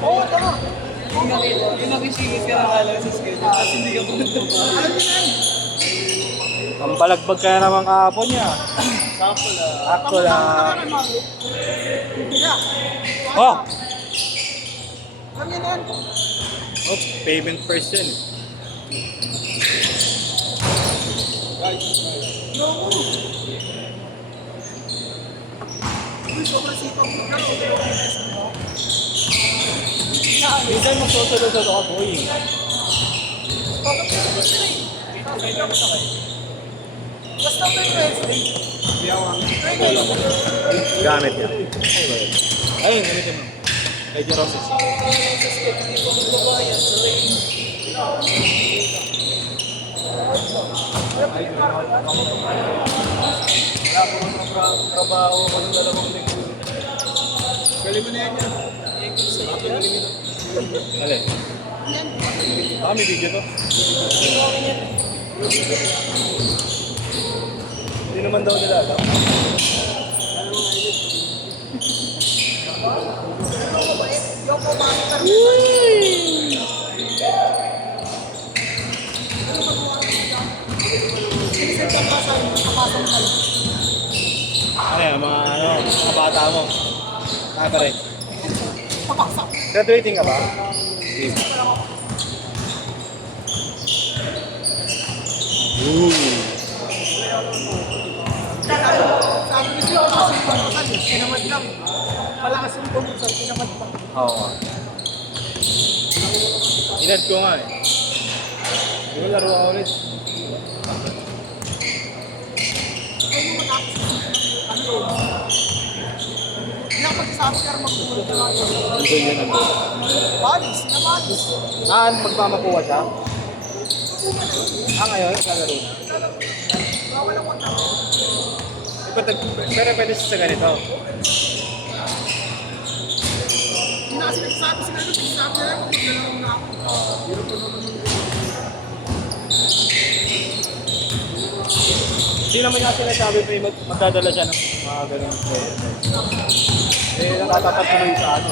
Oo, tama. Yung mag-isingit ka na lang sa schedule, tapos hindi ka pumunta pa. Alam niyo na yan. Ang balagbag ka na naman kahapon niya. Sakto lang. Sakto lang. Yeah. Oh! Alam niyo na yan. Oh, payment first yan. No. Uy, sobrang sipag mo. Minsan magsusunod-sunod ako, boy. Basta may Wednesday. Gamit yan. Ayun, gamitin mo. Kay Jerome. Wala po ng trabaho ko ng 2 linggo. Galing mo na yan yan. Alin? Baka may video to. Hindi naman daw nila alam. Yung kumamit ka rin. Sinisip ka pa sa kapasang ka lang. Ano yan, mga bata mo. Nakatari. Papaksak. Graduating ka ba? Ooh. Sabi ko siya, kapasang pangkasal. Pinamad lang. Malakas yung pumusal, pinamad pa. Oo. Inad ko nga eh. Di ba laro ako ulit? Kung mo matapos ano yun? Hindi ako magsasabi ka rin magpupunod ka lang. Nandun yun, nandun. Balis, sinabalis. Magmamakuha siya? Ngayon, lalaro na. Bawal ang wag na. Pero pwede siya sa ganito. Hindi na kasi nagsasabi sila nung nagsasabi na lang, maglalaro na ako. Pero po naman yung Hindi naman nga sinasabi pa yung magdadala siya ng mga ganun. Nakatapat tuloy sa ano.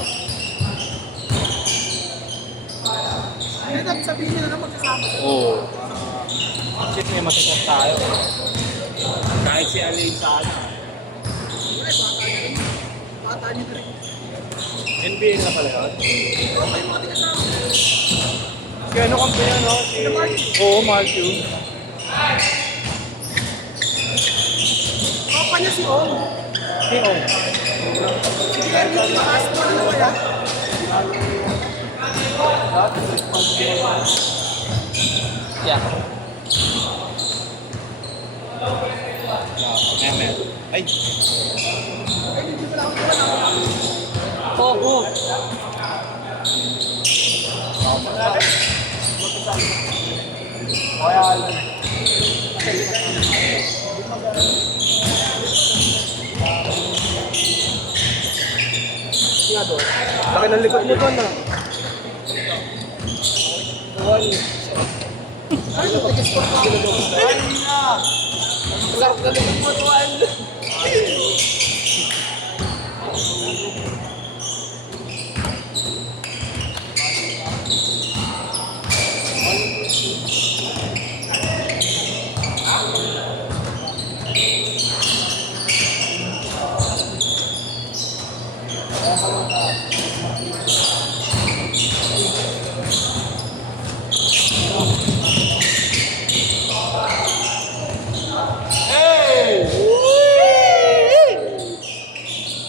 Hindi na sabihin nila na magsasama sila. Oo. Kasi may masasap tayo. Kahit si Alain sa ano. Ay, bata niya rin. Bata niya rin. NBA na pala yun. Okay, mga kasama. Si ano kampi no? Oo, Mark yun. Opa niya si Ong. Si Ong. Si Glenn yung lakas mo na naman yan. Yeah. Meme. Ay. Ay, hindi mo lang ako naman. Oo. Laki ng likod mo doon ah. Ay, nag-sport na ako. Laki ng likod mo doon.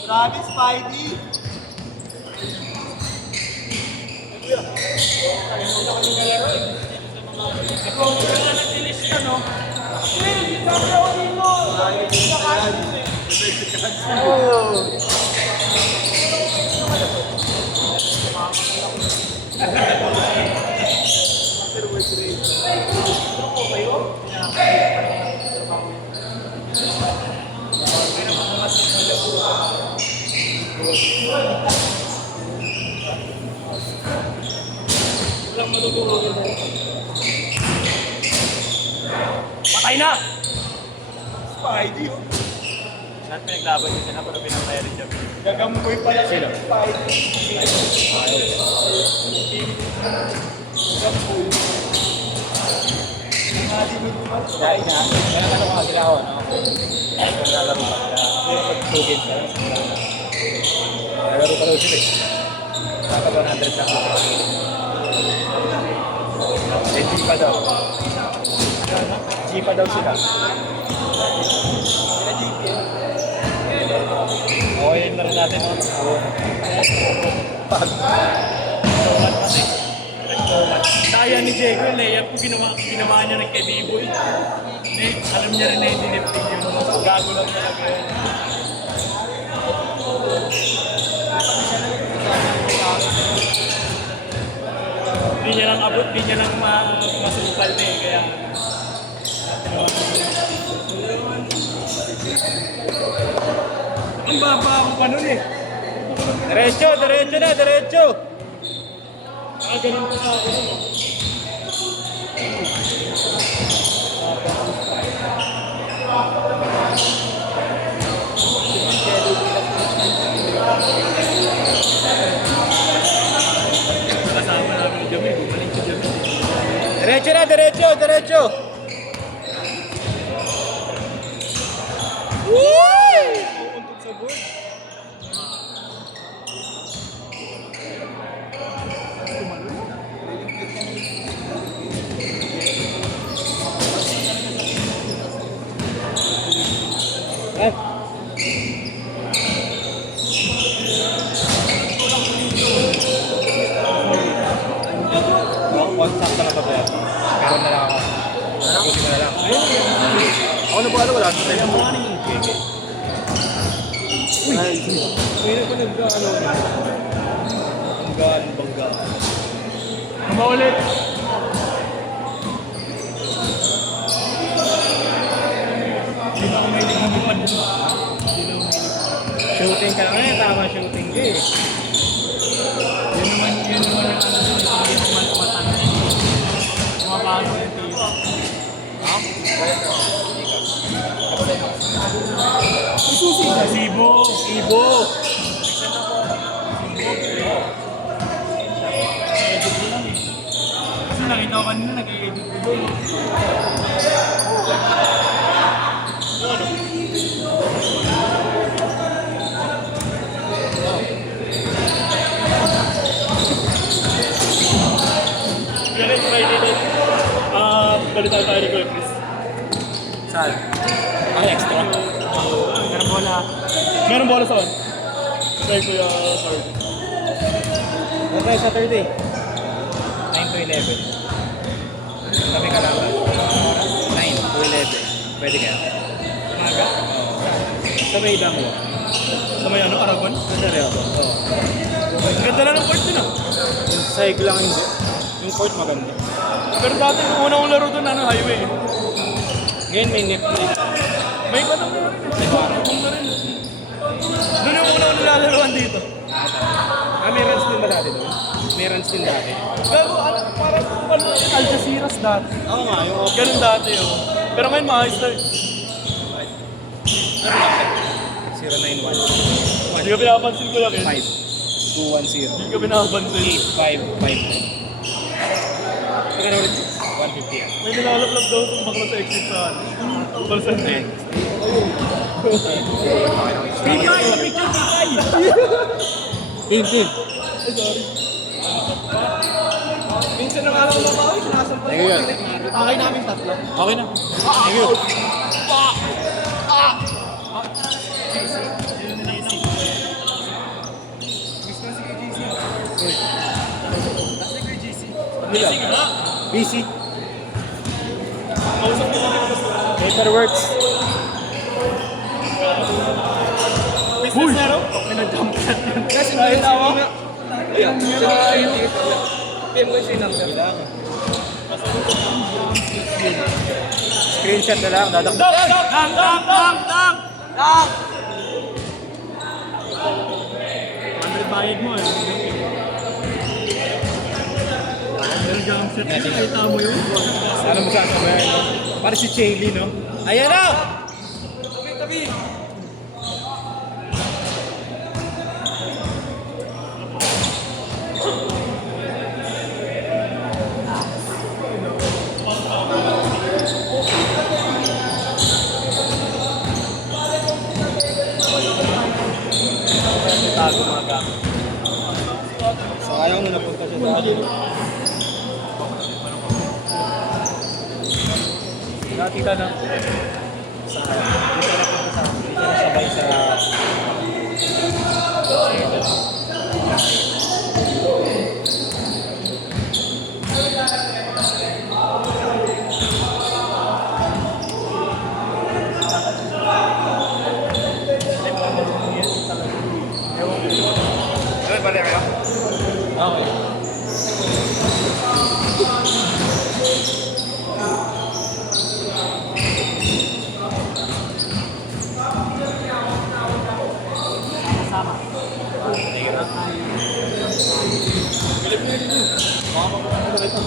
Grabe, Spidey. Patay na! Spidey, oh. Lahat pinaglaban niya sila pero pinatay rin siya. Gagamboy pala Sino? Spidey. Dahil nga, ano ko sila ako, no? Ay, naglalaro pa sila. Yung mag-2 games na lang. Naglalaro pa daw sila eh. Naka 100 lang ako. Eh, G pa daw. G pa daw sila. Okay, na rin natin. Kaya ni Diego, layup ko ginawa niya ng kay B-Boy. Alam niya rin na hindi nifting yun. Gago lang talaga yun. Hindi niya lang abot, hindi niya lang masupal na eh. Kaya ang baba ako pa nun eh. Diretso, diretso na, diretso! Ganun pa sa ako. Kasama namin yung Jamil, bumalik si Jamil. Diretso na, diretso, diretso! Pupuntot sa board. Contact na lang ba ba? Meron na lang ako. Buti ko na lang. Ako na bahala, wala na tayo. Pwede ko nag-ano na. Bangga. Maulit. Hindi na ako may lumipad. Shooting ka lang eh. Tama shooting ka eh. Yun naman yung hindi ko matan. Mapasok yung tito. Susi ka. Sibo. Kasi nakita ko kanina nag-i-edit ko doon. Yan ay Friday din. Balitaan tayo ni Kuya Chris. Saan? Ang extra. Meron bola saan? Kay Kuya Sarge. Ano tayo Saturday? 9 to 11. Kami ka lang. 9 to 11. Pwede ka? Maga? Sa may dam mo. Sa may ano, Aragon? Ano rin ako? Oo. Ang ganda na ng court dun ah. Yung sahig lang hindi. Yung court maganda. Pero dati yung una kong laro dun, ano, highway. Ngayon may nip na. May iba nang may parang na rin. Doon yung una kong nilalaroan dito. May runs din ba dati doon? May runs din dati. Pero ano, parang ano, Al Jazeera's dati. Oo nga, yung open. Ganun dati yun. Pero ngayon maayos na eh. 091. Hindi ka pinapansin ko lang eh. 5. 210. Hindi ka pinapansin. 8559. Pagkano ulit? 150 yan. May nilalaplap daw sa bakla sa exit sa ano. Balsan na eh. Picture! Team. Minsan na nga lang mabawi, sinasampal Thank you yan. Okay namin tatlo. Okay na. Thank you. Busy. Paperworks. Business na raw? May nag-jump shot yun. Kasi Dahil ako. Ayun, PM ko yung number. Screenshot na lang. Dadakdak. Dang! Ah! 100 bayad mo eh. May jump shot yun. Kita mo yun. Alam mo saan ka ba yan? Para si Chaley, no? Ayan na! Tabi! Ayaw na napunta siya sa akin. Nakita na sa hindi siya napunta sa hindi siya nasabay sa Ano, balik kayo? okay. Sama. Baka magkakaroon ito.